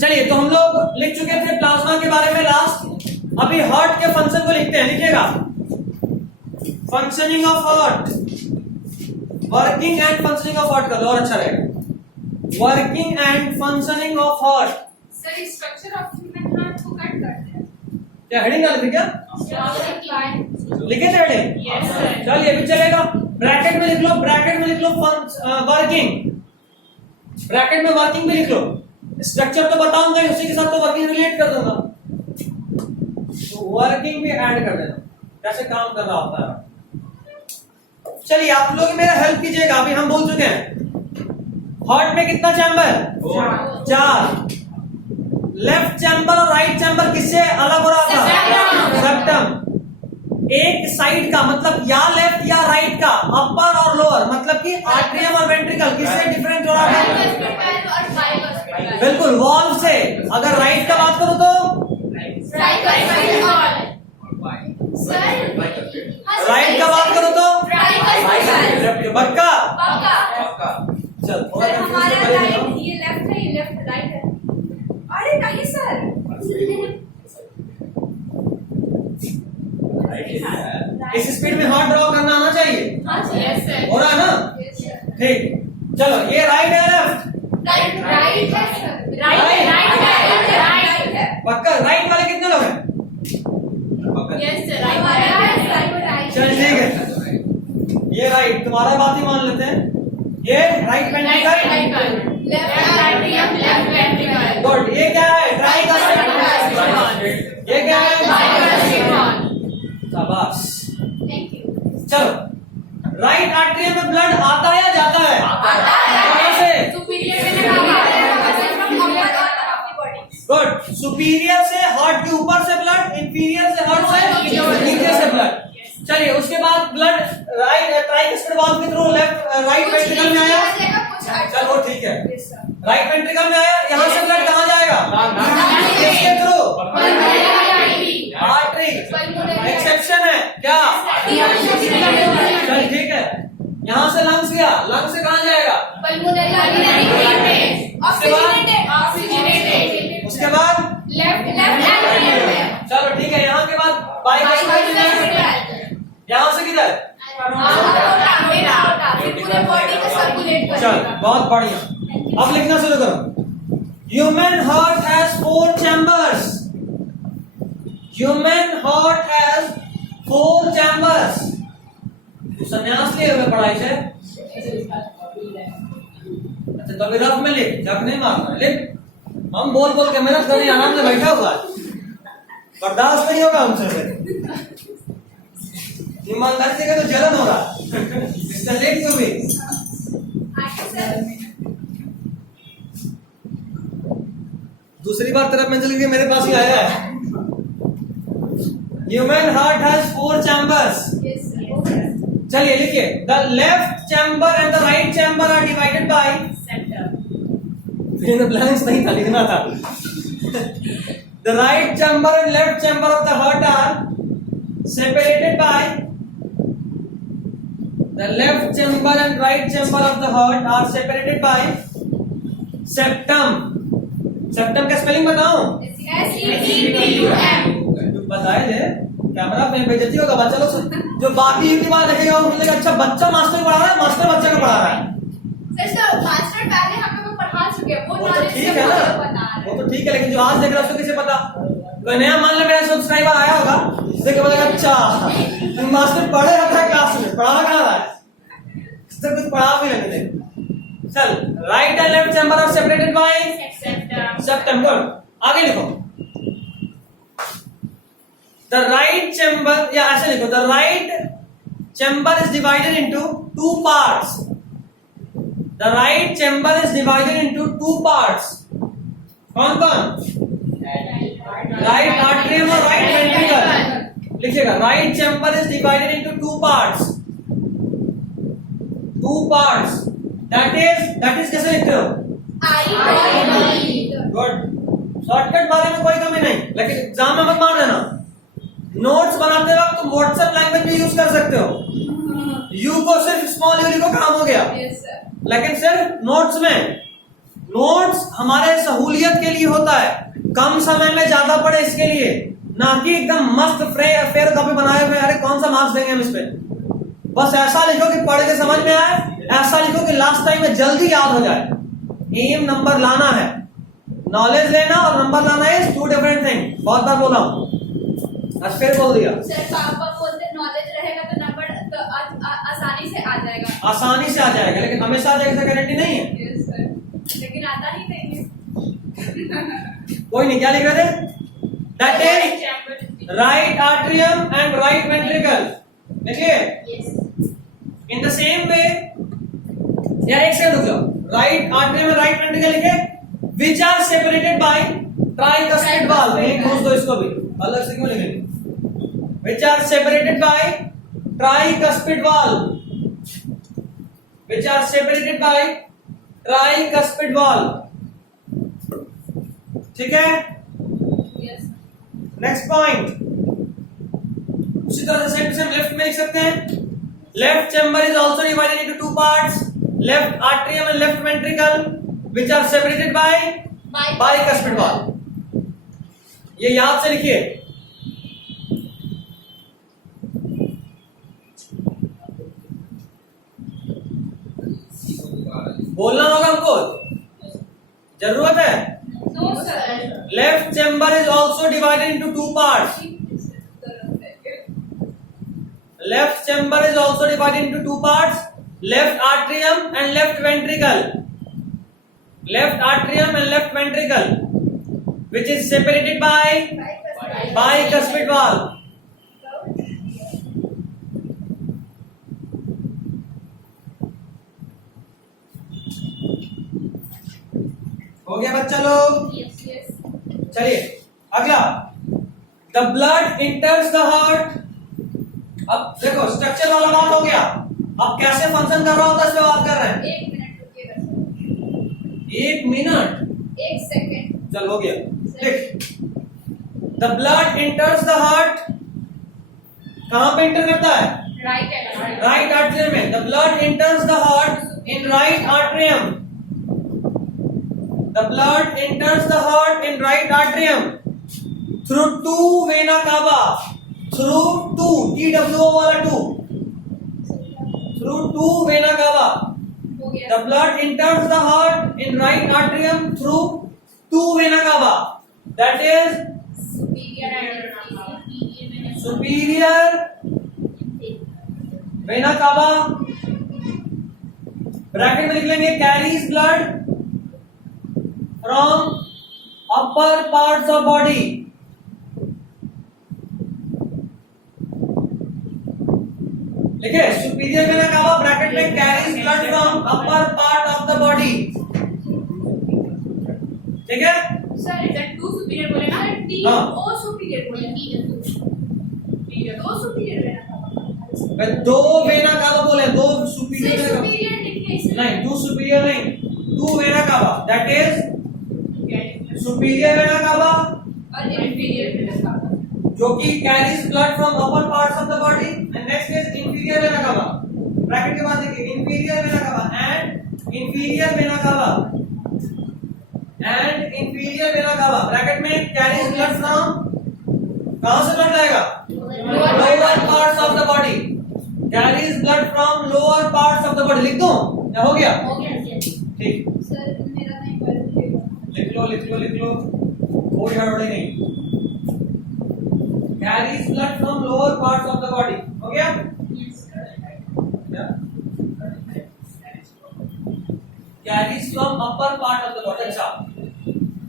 चलिए, तो हम लोग लिख चुके थे प्लाज्मा के बारे में लास्ट। अभी हार्ट के फंक्शन को लिखते हैं, लिखिएगा। Functioning of heart, working and functioning of heart कर लो और अच्छा रहेगा। Working and functioning of heart. Sir structure of human heart को कट करते हैं क्या हेडिंग डाल दी क्या? लिखे थे हेडिंग? Yes sir. चलिए अभी चलेगा। ब्रैकेट में लिख लो, ब्रैकेट में लिख लो वर्किंग, ब्रैकेट में वर्किंग भी लिख लो। स्ट्रक्चर तो बताऊंगा ही, उसी के साथ तो वर्किंग रिलेट कर दूंगा, तो वर्किंग भी ऐड कर देना, कैसे काम कर रहा होता है। चलिए आप लोग मेरा हेल्प कीजिएगा। अभी हम बोल चुके हैं हार्ट में कितना चैम्बर? 4। लेफ्ट चैम्बर और राइट चैम्बर किससे अलग हो रहा था? सेप्टम। एक साइड का मतलब या लेफ्ट या राइट का, अपर और लोअर, मतलब कि आर्ट्रियम और वेंट्रिकल किससे डिफरेंट हो रहा था? बिल्कुल, वॉल्व से। अगर राइट का बात करो तो राइट का बात करो तो पक्का? चल ये लेफ्ट है, ये लेफ्ट राइट है। अरे नहीं सर, इस स्पीड में हार्ट ड्रॉ करना आना चाहिए। Yes sir. हो रहा है ना? ठीक, चलो ये राइट है लेफ्ट? राइट है सर, राइट है। पक्का? राइट वाले कितने लोग हैं? Yes sir, right. चल ठीक है, ये राइट, तुम्हारा बात ही मान लेते हैं। ये राइट वेंट्रिकल, गुड। ये क्या है? ट्राइकस्पिड। ये क्या है? शाबाश। Thank you. चलो, राइट आर्टरी में ब्लड आता है या जाता है? कहां से? गुड। सुपीरियर से हार्ट के ऊपर से ब्लड, इंफीरियर से हार्ट से नीचे से ब्लड। चलिए उसके बाद ब्लड राइट ट्राइकस्पिड वाल्व के थ्रू लेफ्ट राइट वेंट्रिकल में आया। चलो ठीक है, राइट वेंट्रिकल में आया। यहाँ से ब्लड कहाँ जाएगा? किसके थ्रू? आर्टरी। एक्सेप्शन है क्या? चल ठीक है, यहाँ से लंग्स गया, लंग्स से कहाँ जाएगा? उसके बाद चलो ठीक है, यहाँ के बाद बाइक। यहाँ से किधर? चल बहुत बढ़िया। अब लिखना शुरू करो। Human heart has 4 chambers. Human heart has 4 chambers. संन्यास लिए हुए पढ़ाई से? अच्छा तो अभी रफ में लिख, जब नहीं मारना लिख। हम बोल बोल के मेहनत करने आराम से बैठा हुआ है, बर्दाश्त नहीं होगा हमसे। ईमानदारी से तो जलन हो रहा है। इसका लिख तो भी। दूसरी बार तेरा पेंसिल के मेरे पास ही आया है। Human heart has 4 chambers. चलिए लिखिए, the left chamber and the right chamber are divided by septum. Blanks नहीं था, लिखना था। The right chamber and left chamber of the heart are separated by the left chamber and right chamber of the heart are separated by septum. septum का spelling बताऊं? बताए ले, camera पे बेइज्जती होगा बच्चा लोग से। जो बाकी की बात देखेगा वो बोलेगा अच्छा बच्चा मास्टर पढ़ा रहा है, मास्टर बच्चा को पढ़ा रहा है। मास्टर पहले हम लोग पढ़ा चुके हैं, वो तो ठीक है ना, वो तो ठीक है, लेकिन जो आज देख रहा है उसको किसे पता? कोई नया मान लो मेरा सब्सक्राइबर आया होगा, इससे बोलेगा अच्छा मास्टर पढ़े रहता है क्लास में, पढ़ा कहाँ रहा है, इससे कुछ पढ़ा भी नहीं दे। चल, right and left chamber are separated by septum. Good, आगे लिखो। द राइट चैम्बर, या ऐसे लिखो, the right chamber is divided into 2 parts. The right chamber is divided into 2 parts. कौन कौन? राइट आर्टरियम और राइट वेंट्रिकल। लिखिएगा, right chamber is divided into 2 parts. 2 parts, that is कैसे लिखते हो? गुड, शॉर्टकट वाले में कोई कमी नहीं, लेकिन एग्जाम में मत मार देना। नोट्स बनाते वक्त तुम व्हाट्सएप लैंग्वेज भी यूज कर सकते हो। यू को सिर्फ स्मॉल यू लिखो, काम हो गया। लेकिन सिर्फ नोट्स में नोट्स हमारे सहूलियत के लिए होता है, कम समय में ज्यादा पढ़े इसके लिए, ना कि एकदम मस्त फेयर कॉपी बनाए हुए अरे कौन सा मार्क्स देंगे हम इस पे। बस ऐसा लिखो कि पढ़ के समझ में आए, ऐसा लिखो कि लास्ट टाइम में जल्दी याद हो जाए। एम नंबर लाना है, नॉलेज लेना और नंबर लाना इज टू डिफरेंट थिंग। बहुत बार बोला हूं, आज फिर बोल दिया। सर पापा बोलते नॉलेज रहेगा तो नंबर तो आसानी से आ जाएगा। आसानी से आ जाएगा, लेकिन हमेशा आ जाएगा गारंटी नहीं है। यस सर, लेकिन आता ही नहीं है। कोई नहीं, क्या लिख रहे थे? That is right atrium and right ventricle. देखिए yes in the same way, यार एक सेकंड रुक जाओ। राइट आर्टरी में राइट वेंट्रिकल लिखे, which are separated by tricuspid valve. नहीं खोज दो इसको भी, अलग से क्यों लिखेंगे? Which are separated by tricuspid valve, which are separated by tricuspid valve. ठीक है, यस नेक्स्ट पॉइंट। उसी तरह से सेम टू सेम लेफ्ट में लिख सकते हैं। Left chamber is also divided into two parts, left atrium and left ventricle, which are separated by bicuspid valve। ये याद से लिखिए। बोलना होगा हमको, जरूरत है। No sir, left chamber is also divided into two parts, left chamber is also divided into two parts, left atrium and left ventricle, left atrium and left ventricle, which is separated by bicuspid valve। हो गया बच्चा लोग? Yes yes चलिए अगला, the blood enters the heart. अब देखो structure वाला बात हो गया, अब कैसे फंक्शन कर रहा होता है इस पे बात कर रहे हैं। 1 मिनट रुकिएगा सर। 1 minute, 1 second. चल हो गया। देख, the blood enters the heart, कहां पे इंटर करता है? राइट राइट आर्टरियम में। The blood enters the heart in right atrium, the blood enters the heart in right atrium through two vena cava, through two, TWO वाला two, through two vena cava। हो गया। The blood enters the heart in right atrium through two vena cava, that is superior vena cava, bracket में लिख लेंगे carries blood from upper parts of body, लिखे superior vena cava bracket में carries blood from upper part of the body. ठीक है sir, इधर 2 superior बोले ना, T हाँ। O सुपीरियर बोले, दो सुपीरियर लेना। मैं दो वेना कावा बोले, दो सुपीरियर वेना कावा सुपीरियर लिखिए इसे। नहीं, टू सुपीरियर नहीं, two vena cava, that is superior vena cava और इंफीरियर वेना कावा, जो कि carries blood from upper parts of the body, and next is inferior vena cava. Bracket के बाद देखिए inferior vena cava and inferior vena cava and inferior vena cava, bracket में carries blood from, कहां से blood आएगा? Lower parts of the body, carries blood from lower parts of the body. लिख दो, क्या हो गया? हो गया सर। ठीक, सर मेरा नहीं पढ़, लिख लो लिख लो लिख लो, कोई हड़बड़ी नहीं। Carries blood from lower parts of the body, हो गया? Carries from upper part of the body. अच्छा,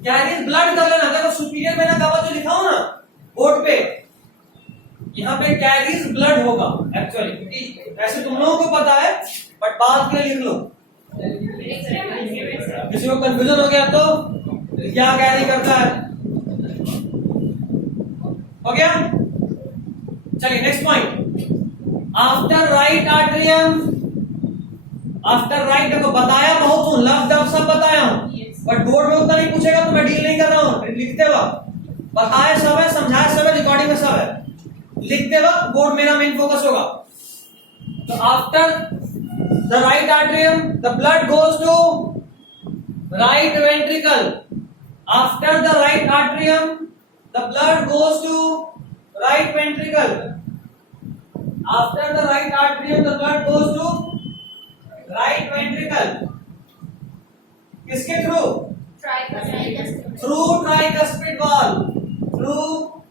कैरीज ब्लड कर लेना। देखो सुपीरियर वेना कावा जो लिखा हो ना बोर्ड पे, यहाँ पे कैरीज ब्लड होगा एक्चुअली, ऐसे तुम लोगों को पता है बट बात के लिए लिख लो। किसी को कंफ्यूजन हो गया तो क्या कैरी करता है? हो गया? चलिए next point, after right atrium, after right, देखो बताया बहुत हूं, लफ्ज अब सब बताया हूं, बट बोर्ड में उतना नहीं पूछेगा तो मैं डील नहीं कर रहा हूं। लिखते वक्त बताया सब है, समझाया सब है, रिकॉर्डिंग में सब है, लिखते वक्त बोर्ड मेरा मेन फोकस होगा। तो after the right atrium the blood goes to right ventricle. After the right atrium, the blood goes to right ventricle. After the right atrium, the blood goes to right ventricle. किसके through? Through tricuspid valve. Through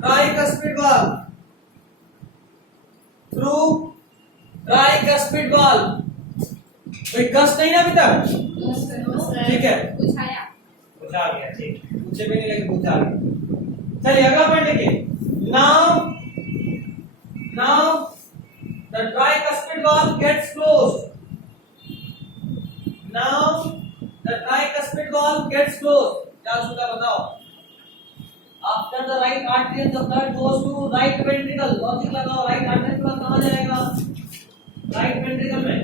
tricuspid valve. Through tricuspid valve. कोई कष्ट नहीं ना अभी तक? ठीक है। पूछा आ गया, ठीक। पूछे भी नहीं लेकिन पूछा आ गया। चलिए अगला पॉइंट देखिए। Now the tricuspid valve gets closed. Now the tricuspid valve gets closed. क्या होगा बताओ? After the right atrium, the blood goes to right ventricle. Logic लगाओ, right atrium का कहाँ जाएगा? Right ventricle में।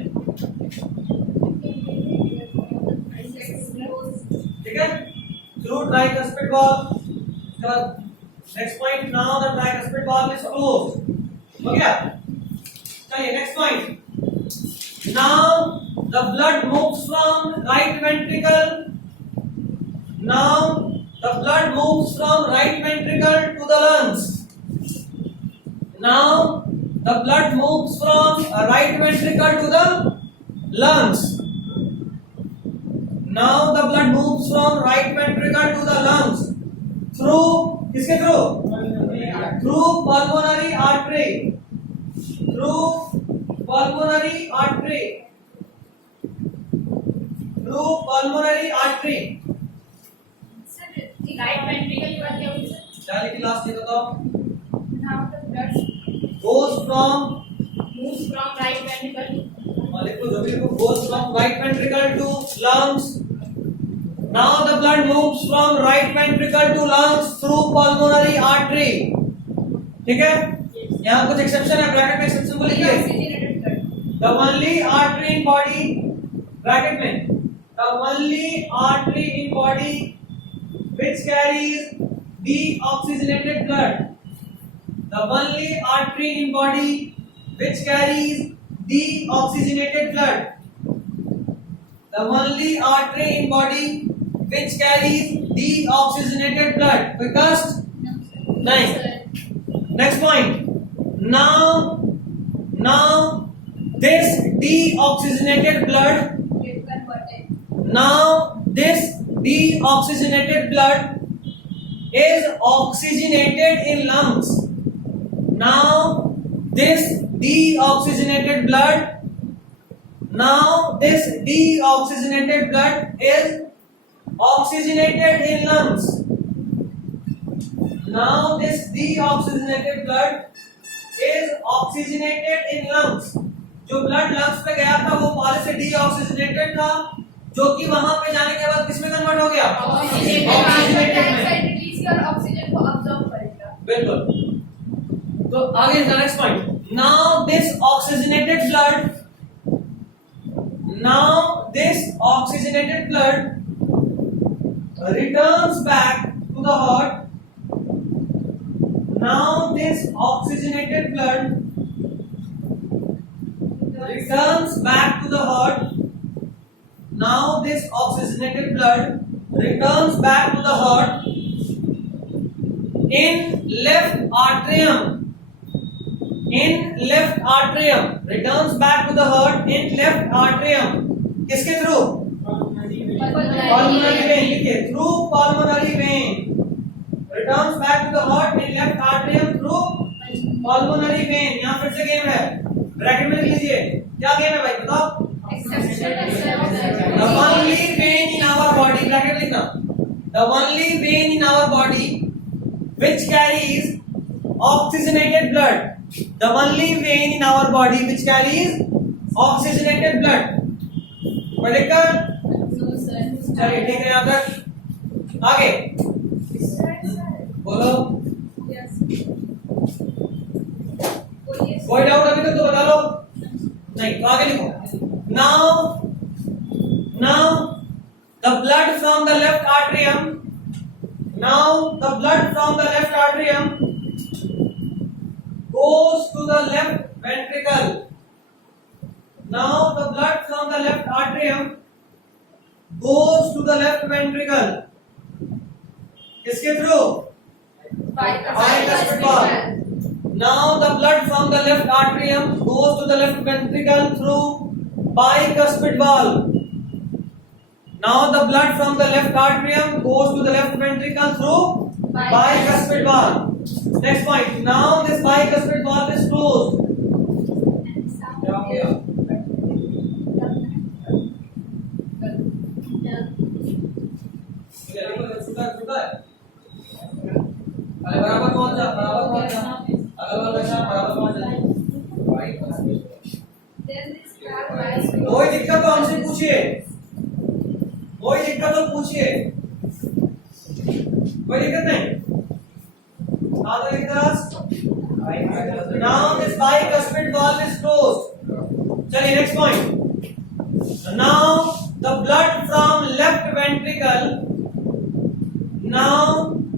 ठीक है? Through tricuspid valve. Next point. Now the tricuspid valve is closed. हो गया? चलिए next point. Now the blood moves from right ventricle. Now the blood moves from right ventricle to the lungs. Now the blood moves from right ventricle to the lungs. Now the blood moves from right ventricle to the lungs through किसके through? Through pulmonary artery. Through pulmonary artery. Through pulmonary artery. Right ventricle का क्या होता है? क्या लिखी last ये बताओ? Now the blood Goes from moves from right ventricle. लिखो जो भी लिखो, goes from right ventricle to lungs. Now the blood moves from right ventricle to lungs through pulmonary artery. ठीक है? यहाँ कुछ एक्सेप्शन है, ब्रैकेट में एक्सेप्शन को लिखिए। Oxygenated blood. The only artery in body, bracket में, the only artery in body which carries deoxygenated blood. The only artery in body which carries deoxygenated blood. The only artery in body which carries deoxygenated blood. कोई कष्ट? नहीं। Next point. Now this deoxygenated blood. Now this deoxygenated blood is oxygenated in lungs. Now this deoxygenated blood is oxygenated in lungs. Now this deoxygenated blood is oxygenated in lungs. जो blood lungs पे गया था वो पहले से deoxygenated था, जो कि वहां पे जाने के बाद किसमें कन्वर्ट हो गया? ऑक्सीजनेटेड में। रिलीज और ऑक्सीजन को अब्सॉर्ब करेगा। बिल्कुल। तो आगे next point. Now this oxygenated blood returns back to the heart. Now this oxygenated blood returns back to the heart. Now this oxygenated blood returns back to the heart in left atrium. Returns back to the heart in left atrium. किसके through? Pulmonary vein लिखिए, through pulmonary vein. Returns back to the heart in left atrium through pulmonary vein. यहाँ फिर से game है, bracket में लिख लीजिए। क्या गेम है भाई बताओ? The only vein in our body, bracket लिखना। The only vein in our body which carries oxygenated blood. The only vein in our body which carries oxygenated blood. पढ़ेगा? चलिए ठीक है, यहाँ तक आगे बोलो। कोई डाउट अभी तक तो बता लो। नहीं तो आगे लिखो। Now the blood from the left atrium. Now the blood from the left atrium goes to the left ventricle. Now the blood from the left atrium goes to the left ventricle. किसके through? Bicuspid valve. Now the blood from the left atrium goes to the left ventricle through bicuspid valve. Now the blood from the left atrium goes to the left ventricle through bicuspid valve. Next point. Now this bicuspid valve is closed. क्या हो गया? बराबर पहुंच जा, बराबर पहुंच जा, अगल बगल बराबर पहुंच जा। कोई दिक्कत तो हमसे पूछिए, कोई दिक्कत तो पूछिए, कोई दिक्कत नहीं। Now this bicuspid valve is closed. चलिए next point. Now the blood from left ventricle. Now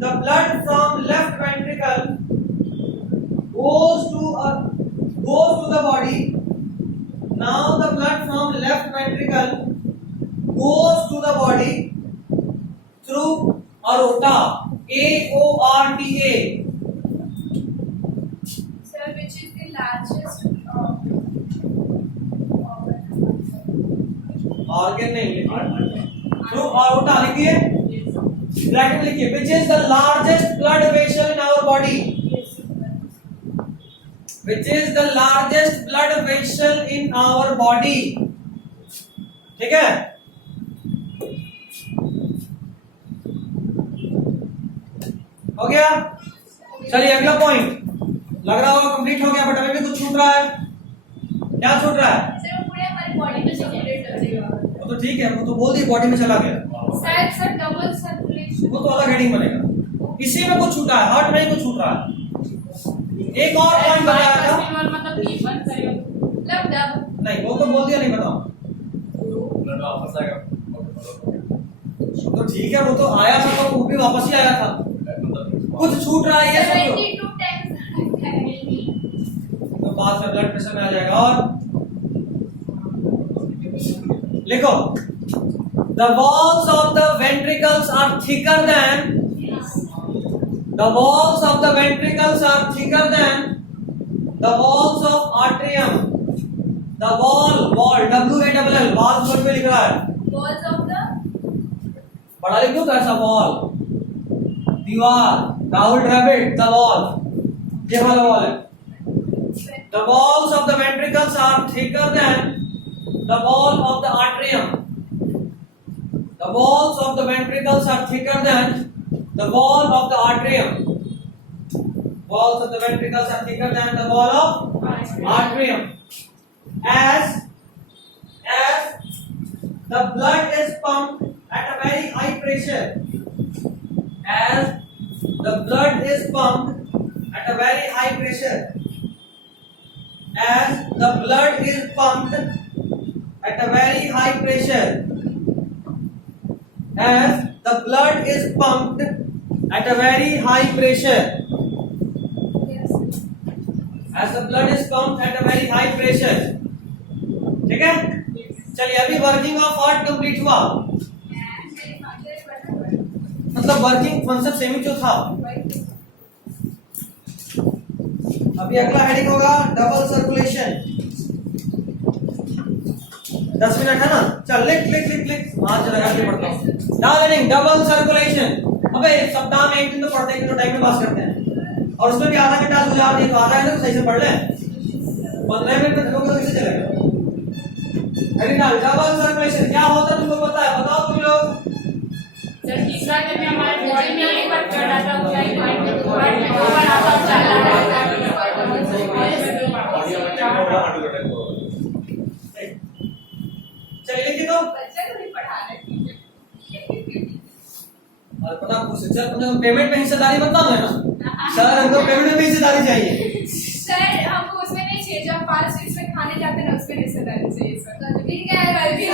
the blood from left ventricle goes to the body. Now the blood from left ventricle goes to the body through aorta. aorta. Sir, which is the largest organ नहीं लिखिए, through aorta लिखिए, bracket में लिखिए, which is the largest blood vessel in our body. Which is the largest blood vessel in our body. ठीक है? हो गया? चलिए अगला पॉइंट। लग रहा होगा कंप्लीट हो गया, बट अभी भी कुछ छूट रहा है। क्या छूट रहा है? सर वो पूरे हमारी बॉडी में सर्कुलेट कर देगा। वो तो ठीक है, वो तो बोल दी बॉडी में चला गया। सर डबल सर्कुलेशन, वो तो अलग हेडिंग बनेगा। इसी में कुछ छूटा है, हार्ट में ही कुछ छूट रहा है। एक और पॉइंट बताया था, मतलब नहीं वो तो बोल दिया, नहीं बताओ। तो ठीक है, वो तो आया था, तो वो भी वापस ही आया था। कुछ छूट रहा है ये समझो, तो बाद में ब्लड प्रेशर में आ जाएगा। और लिखो, the walls of the ventricles are thicker than, the walls of the ventricles are thicker than the walls of atrium. The wall WALL wall board में लिख रहा है, walls of the, बड़ा लिख दो कैसा? वॉल, दीवार, राहुल ड्रेविड, द वॉल, ये वाला वॉल है। The walls of the ventricles are thicker than the wall of the atrium. The walls of the ventricles are thicker than the wall of the atrium. Walls of the ventricles are thicker than the wall of atrium. As the blood is pumped at a very high pressure. As the blood is pumped at a very high pressure. As the blood is pumped at a very high pressure. As the blood is pumped at a very high pressure. As the blood is pumped at a very high pressure. ठीक है? चलिए अभी working of heart complete हुआ, मतलब working function same ही जो था। अभी अगला हेडिंग होगा डबल सर्कुलेशन। 10 मिनट है ना, चल लिख आज लगा के पढ़ता हूँ। डाल हेडिंग डबल सर्कुलेशन। अबे सप्ताह में एक दिन तो पढ़ते हैं, तो टाइम में पास करते हैं, और उसमें भी आधा घंटा गुजार नहीं, तो आधा घंटा सही से पढ़ ले। 15 मिनट में देखोगे कैसे चलेगा? हेडिंग डाल डबल सर्कुलेशन। क्या होता है तुमको पता है? बताओ तुम लोग। सर तीसरा दिन में हमारे बॉडी में एक बार चढ़ा था, ऊंचाई माइंड में दो बार आता चला। चलिए लिखिए तो। बच्चे को नहीं पढ़ा रहे। और पता आपको सर अपने पेमेंट में हिस्सेदारी बनता है ना सर, हमको पेमेंट में हिस्सेदारी चाहिए। सर हमको उसमें नहीं चाहिए, जब 5 6 में खाने जाते हैं ना उसमें हिस्सेदारी चाहिए सर। ठीक है, कल भी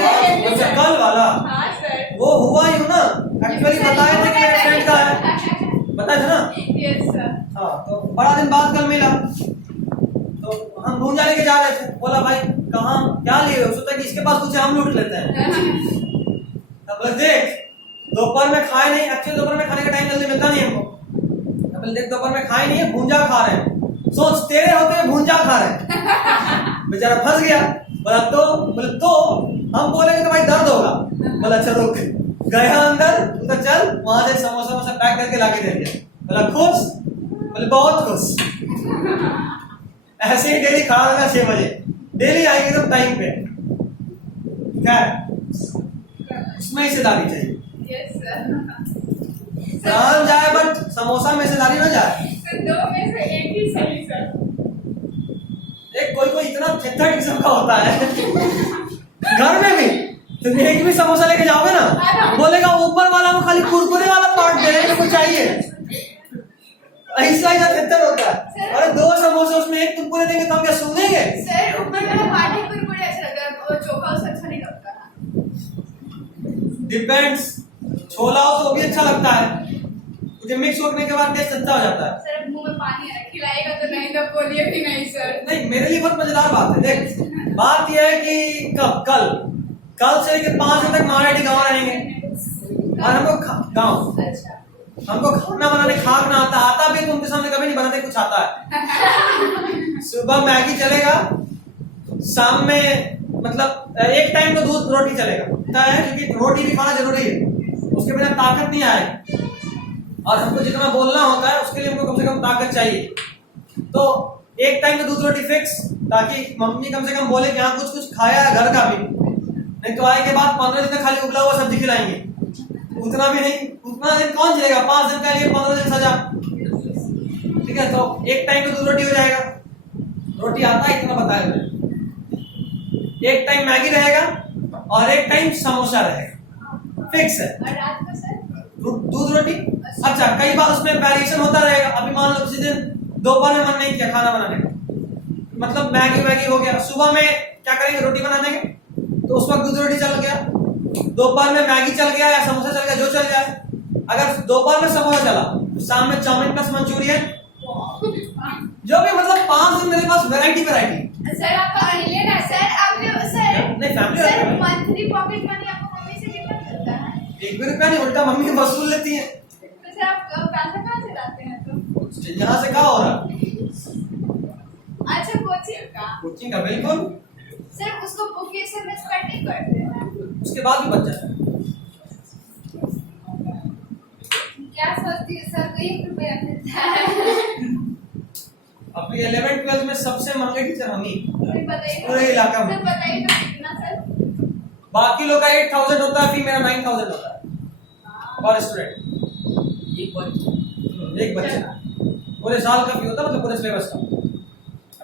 अच्छा कल वाला? हाँ सर, वो हुआ ही ना, एक्चुअली बताए थे कि मेरे फ्रेंड का है, बताया था ना? Yes sir. हाँ तो बड़ा दिन बाद कल मिला, तो हम ढूंढा लेके जा रहे थे, बोला भाई कहाँ क्या लिए हो? सोचा कि इसके पास कुछ हम लूट लेते हैं। तब बोले देख दोपहर में खाए नहीं, एक्चुअली दोपहर में खाने का टाइम जल्दी मिलता नहीं हमको। बोले देख दोपहर में खाए नहीं है, भूंजा खा रहे हैं। सोच तेरे होते हुए भूंजा खा रहे हैं। बेचारा फंस गया। बोला तो बोले तो हम बोलेंगे तो भाई दर्द होगा। बोला चलो गया अंदर, तो चल वहां से समोसा वोसा पैक करके लाके दे दिया। बोला खुश? बोले बहुत खुश। ऐसे ही डेली खा रहा 6 बजे, डेली आएंगे तो टाइम पे। क्या है उसमें हिस्सेदारी चाहिए। Yes sir. प्राण जाए बट समोसा में हिस्सेदारी ना जाए। सर 2 में से एक ही सही सर। एक कोई इतना थित्तर किस्म का होता है घर में भी, तो एक भी समोसा लेके जाओगे ना, बोलेगा ऊपर वाला को खाली कुरकुरे वाला पार्ट दे रहे हैं, चाहिए। ऐसा ही थित्तर होता है। अरे 2 समोसे उसमें एक कुरकुरे देंगे तो हम क्या सुनेंगे? सर ऊपर वाला पार्ट ही कुरकुरे अच्छा लगता है, वो चोखा उससे अच्छा नहीं लगता। डिपेंड्स, छोला हो तो भी अच्छा लगता है, क्योंकि मिक्स होने के बाद टेस्ट अच्छा हो जाता है। सर मुंह में पानी आ खिलाएगा तो नहीं, तो बोलिए भी नहीं सर। नहीं मेरे लिए बहुत मजेदार बात है। देख बात यह है कि कल से लेकर 5 दिन तक महाराठी गाँव रहेंगे और हमको अच्छा हमको खाना बनाने खाना आता भी तो उनके सामने कभी नहीं बनाते, कुछ आता है। सुबह मैगी चलेगा, शाम में मतलब एक टाइम तो दूध रोटी चलेगा है, क्योंकि रोटी भी खाना जरूरी है, उसके बिना ताकत नहीं आएगी। और हमको जितना बोलना होता है उसके लिए हमको कम से कम ताकत चाहिए। तो एक टाइम तो दूध रोटी फिक्स, ताकि मम्मी कम से कम बोले कि हाँ कुछ कुछ खाया है घर का भी, नहीं तो आए के बाद 15 दिन तक खाली उबला हुआ सब्जी खिलाएंगे। उतना भी नहीं, उतना दिन कौन चलेगा? 5 दिन का लिए 15 दिन सजा। ठीक है, तो एक टाइम तो दूध रोटी हो जाएगा। रोटी आता है इतना बताया मैंने। एक टाइम मैगी रहेगा और एक टाइम समोसा रहेगा, फिक्स है। और रात को सर दूध रोटी। अच्छा कई बार उसमें वेरिएशन होता रहेगा। अभी मान लो किसी दिन दोपहर में मन नहीं किया खाना बनाने का, मतलब मैगी हो गया, सुबह में क्या करेंगे रोटी बना देंगे, तो उस वक्त दूध रोटी चल गया। दोपहर में मैगी चल गया या समोसा चल गया, जो चल जाए। अगर दोपहर में समोसा चला तो शाम में चाउमीन प्लस मंचूरियन, जो भी मतलब 5 दिन मेरे पास वैरायटी। सर आपका अनिल है सर, आपने सर नहीं family sir monthly pocket money आपको मम्मी से कितना मिलता है? 1 भी रुपया नहीं, उल्टा मम्मी वसूल लेती है। तो सर आप पैसा कहाँ से लाते हैं? तो यहाँ से क्या हो रहा? अच्छा कोचिंग का बिल्कुल। सर उसको बुक के से मिस नहीं करते हैं, उसके बाद भी बच जाता है। क्या सोचती है सर? 1 रुपया मिलता है। अभी 11th-12th में सबसे महंगे टीचर हम ही बताइए पूरे इलाका में। सर, बताइए तो कितना सर? बाकी लोग का 8,000 होता है, फिर मेरा 9,000 होता है पर स्टूडेंट। एक बच्चे पूरे साल का भी होता है, मतलब पूरे सिलेबस का।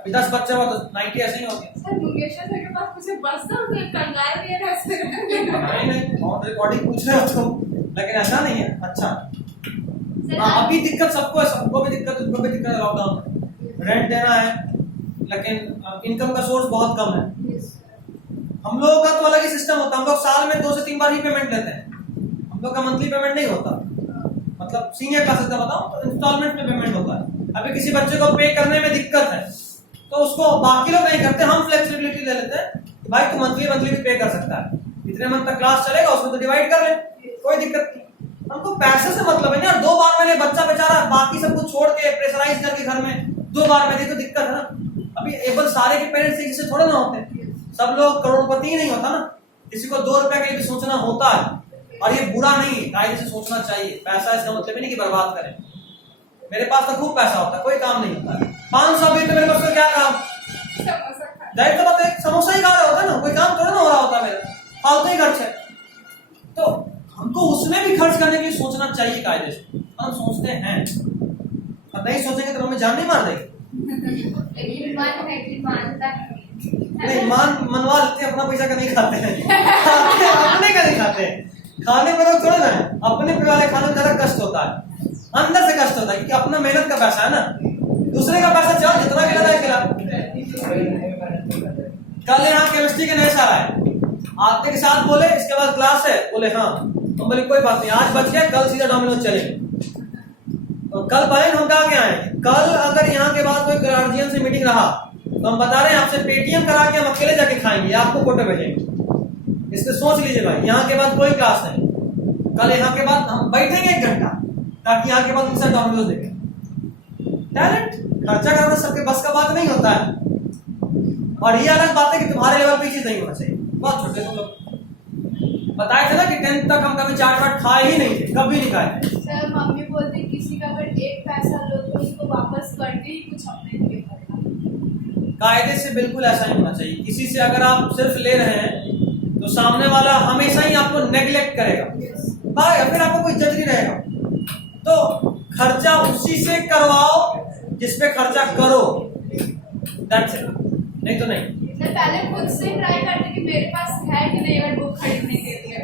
अभी 10 बच्चे हुआ तो 90 ऐसे ही होंगे। सर मुंगेश्वर सर के पास कुछ बचता है, कंगाल भी है सर। नहीं ऑन रिकॉर्डिंग पूछ रहे हो तुम, लेकिन ऐसा नहीं है। अच्छा हाँ, अभी दिक्कत सबको है, सबको भी दिक्कत, उनको भी दिक्कत है। लॉकडाउन में रेंट देना है, लेकिन इनकम का सोर्स बहुत कम है। हम लोगों का तो अलग ही सिस्टम होता है। हम लोग साल में 2 से 3 बार ही पेमेंट लेते हैं। हम लोग का मंथली पेमेंट नहीं होता, मतलब सीनियर क्लासेस का बताऊं तो इंस्टॉलमेंट में पेमेंट होता है। अभी किसी बच्चे को पे करने में दिक्कत है तो उसको बाकी लोग नहीं करते, हम फ्लेक्सिबिलिटी ले लेते हैं कि भाई तू मंथली भी पे कर सकता है, इतने मंथ तक क्लास चलेगा, उसमें तो डिवाइड कर ले, कोई दिक्कत नहीं। हमको पैसे से मतलब है ना। 2 बार मैंने बच्चा बेचारा बाकी सब कुछ छोड़ के प्रेशराइज करके घर में 2 बार में दी तो दिक्कत है ना। अभी एबल सारे के पेरेंट्स एक जैसे थोड़े ना होते, सब लोग करोड़पति ही नहीं होता ना, किसी को 2 रुपए के लिए भी सोचना होता है। और ये बुरा नहीं है, कायदे से सोचना चाहिए। पैसा इसका मतलब नहीं कि बर्बाद करें। मेरे पास तो खूब पैसा होता है, कोई काम नहीं होता है। 500 भी तो मेरे पास क्या काम, जाहिर तो बात है समोसा ही खा रहा होता है ना, कोई काम थोड़ा ना हो रहा होता मेरा, फालतू ही खर्च है। तो हमको उसमें भी खर्च करने के लिए सोचना चाहिए कायदे से। हम सोचते हैं, अब नहीं सोचेंगे तो हमें जान नहीं मार देंगे। नहीं मनवा लेते हैं, अपना पैसा का नहीं खाते हैं। अपने का नहीं खाते हैं। खाने पर लोग थोड़ा ना है, अपने पे वाले खाने में ज्यादा कष्ट होता है, अंदर से कष्ट होता है, क्योंकि अपना मेहनत का पैसा है ना। दूसरे का पैसा चल जितना खिला है खिला। कल यहाँ केमिस्ट्री के नए सर आए, आते के साथ बोले इसके बाद क्लास है, बोले हाँ। हम बोले कोई बात नहीं, आज बच गया, कल सीधा डोमिनोज चलेंगे। तो कल पहले हम कहा के आए, कल अगर यहाँ के बाद कोई गार्जियन से मीटिंग रहा तो हम बता रहे हैं आपसे पेटीएम करा के हम अकेले जाके खाएंगे, आपको फोटो भेजेंगे। इसको सोच लीजिए भाई, यहाँ के बाद कोई क्लास नहीं। कल यहाँ के बाद हम बैठेंगे 1 घंटा ताकि यहाँ के बाद उनसे डोमिनोज देखें। टैलेंट खर्चा करना सबके बस का बात नहीं होता है, और ये अलग बात है कि तुम्हारे लेवल पे चीज नहीं होना चाहिए। बहुत छोटे तुम लोग बताए थे ना कि 10th तक हम कभी चाट वाट खाए ही नहीं थे, कभी नहीं खाए थे। सर मम्मी बोलती किसी का अगर एक पैसा लो तो उसको वापस करके ही कुछ अपने लिए करना। कायदे से बिल्कुल ऐसा नहीं होना चाहिए। किसी से अगर आप सिर्फ ले रहे हैं तो सामने वाला हमेशा ही आपको नेग्लेक्ट करेगा, भाई फिर आपको कोई जज नहीं रहेगा। तो खर्चा उसी से करवाओ जिस पे खर्चा करो, दैट्स इट, नहीं तो नहीं। सर पहले खुद से ट्राई करते कि मेरे पास है कि नहीं अगर बुक खरीदने के लिए,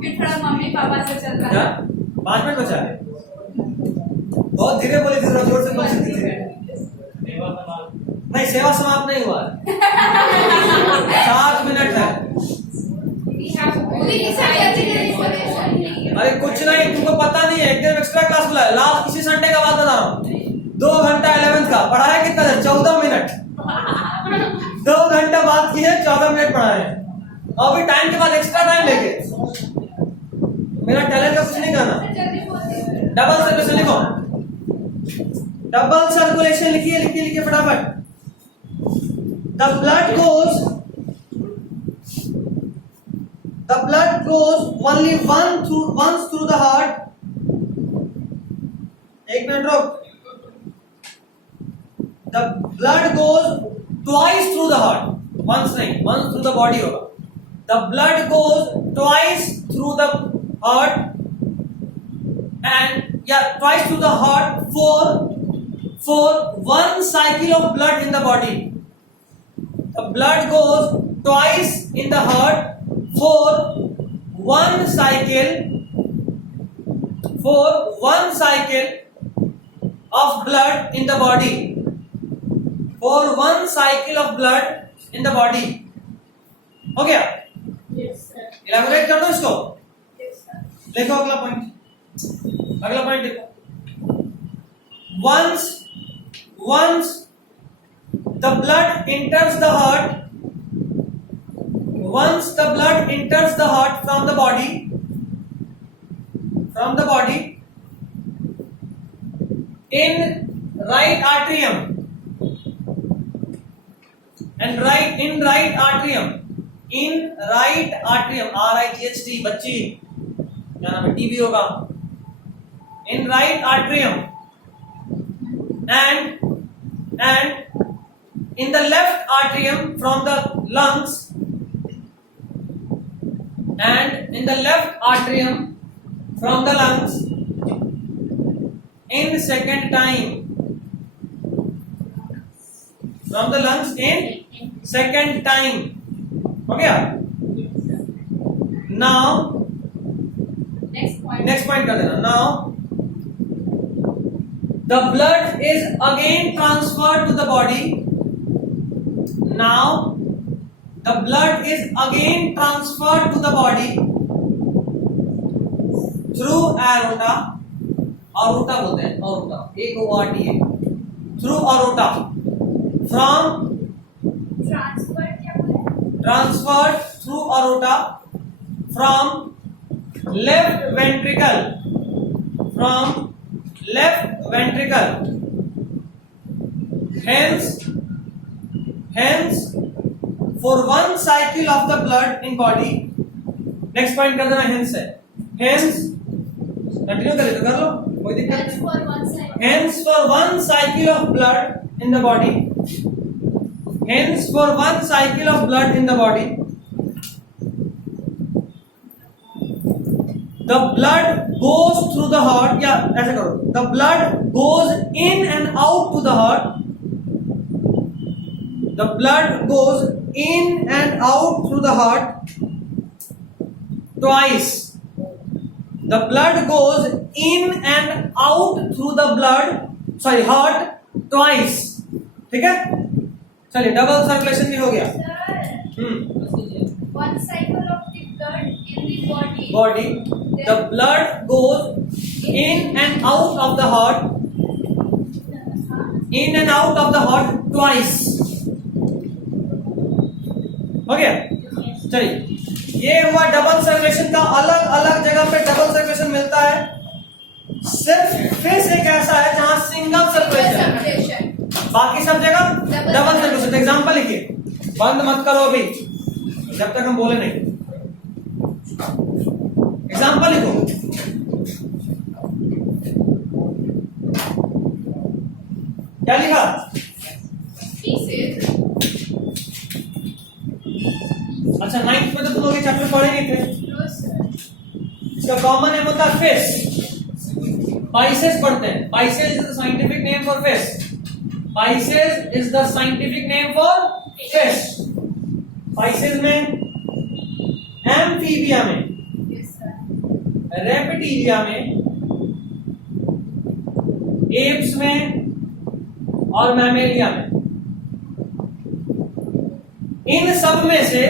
फिर थोड़ा मम्मी पापा से चलता क्या है। 5 मिनट बचा है? बहुत धीरे बोली थी, थोड़ा जोर से बोल सकती थी। नहीं, सेवा समाप्त नहीं हुआ है। 7 मिनट है। अरे कुछ नहीं, तुमको पता नहीं है, एक दिन एक्स्ट्रा क्लास बुलाया लास्ट इसी संडे का बात बता रहा हूँ। 2 घंटा 11th का पढ़ाया कितना देर? 14 मिनट। 2 घंटा बात की है, 14 मिनट पढ़ाए। और अभी टाइम के बाद एक्स्ट्रा टाइम लेके मेरा टैलेंट का कुछ नहीं करना। डबल सर्कुलेशन लिखो, डबल सर्कुलेशन लिखिए लिखिए लिखिए फटाफट। The blood goes only once through the heart. 1 minute रुक। The blood goes twice through the heart. Once नहीं, once through the body होगा। The blood goes twice through the heart and twice through the heart for 1 cycle of blood in the body. The blood goes twice in the heart for 1 cycle of blood in the body. For 1 cycle of blood in the body. हो गया? Yes sir. Elaborate कर दो इसको। Yes sir. लिखो अगला point लिखो। Once the blood enters the heart, from the body in right atrium RIGHT, बच्ची क्या नाम है, टीबी होगा। in right atrium and in the left atrium from the lungs, and in the left atrium from the lungs in second time, from the lungs in second time. हो गया? Now next point कर देना। Now the blood is again transferred to the body. Now the blood is again transferred to the body through aorta. Aorta बोलते हैं, aorta, AORTA, through aorta, from transferred through aorta from left ventricle, hence for 1 cycle of the blood in body, next point कर देना hence है, hence continue कर लो कोई दिक्कत नहीं। hence for 1 cycle of blood in the body, hence for 1 cycle of blood in the body, the blood goes through the heart, या ऐसे करो, the blood goes in and out to the heart, the blood goes in and out through the heart twice. The blood goes in and out through the heart twice. ठीक है? चलिए double circulation भी हो गया। One cycle of the blood in the body. The blood goes in and out of the heart, twice. हो गया? चलिए ये हुआ डबल सर्कुलेशन का, अलग अलग जगह पे डबल सर्कुलेशन मिलता है। सिर्फ फिश एक ऐसा है जहां सिंगल सर्कुलेशन है, बाकी सब जगह डबल सर्कुलेशन। एग्जांपल लिखिए, बंद मत करो अभी जब तक हम बोले नहीं। एग्जांपल लिखो, क्या लिखा? अच्छा 9th में तो तुम लोग ये चैप्टर पढ़े नहीं थे। इसका कॉमन नेम होता है फिश, पाइसेस पढ़ते हैं। Pisces is the scientific name for fish. Pisces is the scientific name for fish. Pisces में, एम्फीबिया में, रेप्टिलिया में, एप्स में और मैमेलिया में, इन सब में से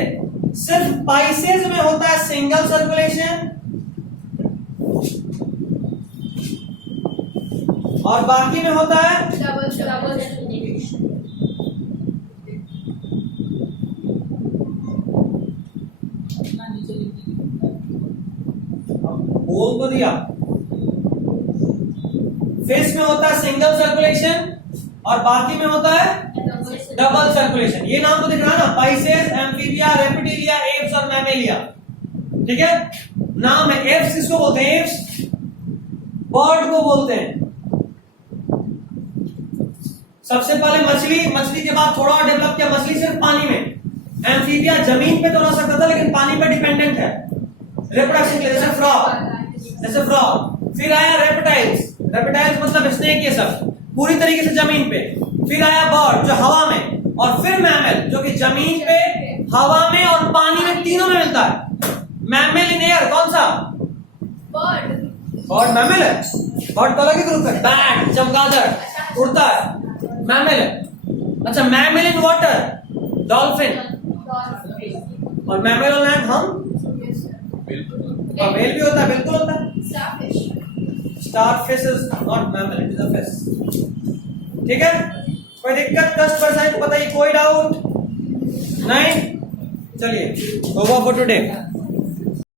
सिर्फ पाइसेस में होता है सिंगल सर्कुलेशन और बाकी में होता है डबल बोल तो दिया। फिश में होता है सिंगल सर्कुलेशन और बाकी में होता है डबल सर्कुलेशन। ये नाम तो दिख रहा है ना, पाइसेस, एम्फीबिया, रेप्टिलिया, एप्स और मैमेलिया। ठीक है, नाम है। एप्स किसको बोलते हैं? एप्स बर्ड को बोलते हैं। सबसे पहले मछली, मछली के बाद थोड़ा और डेवलप किया, मछली सिर्फ पानी में। एम्फीबिया जमीन पे तो रह सकता था लेकिन पानी पे डिपेंडेंट है रिप्रोडक्शन के लिए, जैसे फ्रॉग, जैसे फ्रॉग। फिर आया रेप्टाइल्स, रेप्टाइल्स मतलब स्नेक, ये सब पूरी तरीके से जमीन पे। फिर आया बर्ड जो हवा में, और फिर मैमल जो कि जमीन पे, हवा में और पानी में, तीनों में मिलता है। मैमल इन एयर कौन सा? बर्ड। बर्ड मैमल है। बर्ड तो अलग ही ग्रुप है। बैट चमगादड़ उड़ता है, मैमल है। अच्छा मैमल इन वाटर, डॉल्फिन। और मैमल ऑन लैंड हम, व्हेल भी होता है, बिल्कुल होता है। Starfish is not mammal, it is a fish. ठीक है, कोई दिक्कत? कष्ट परेशानी बताइए, कोई डाउट नहीं? चलिए, over for today.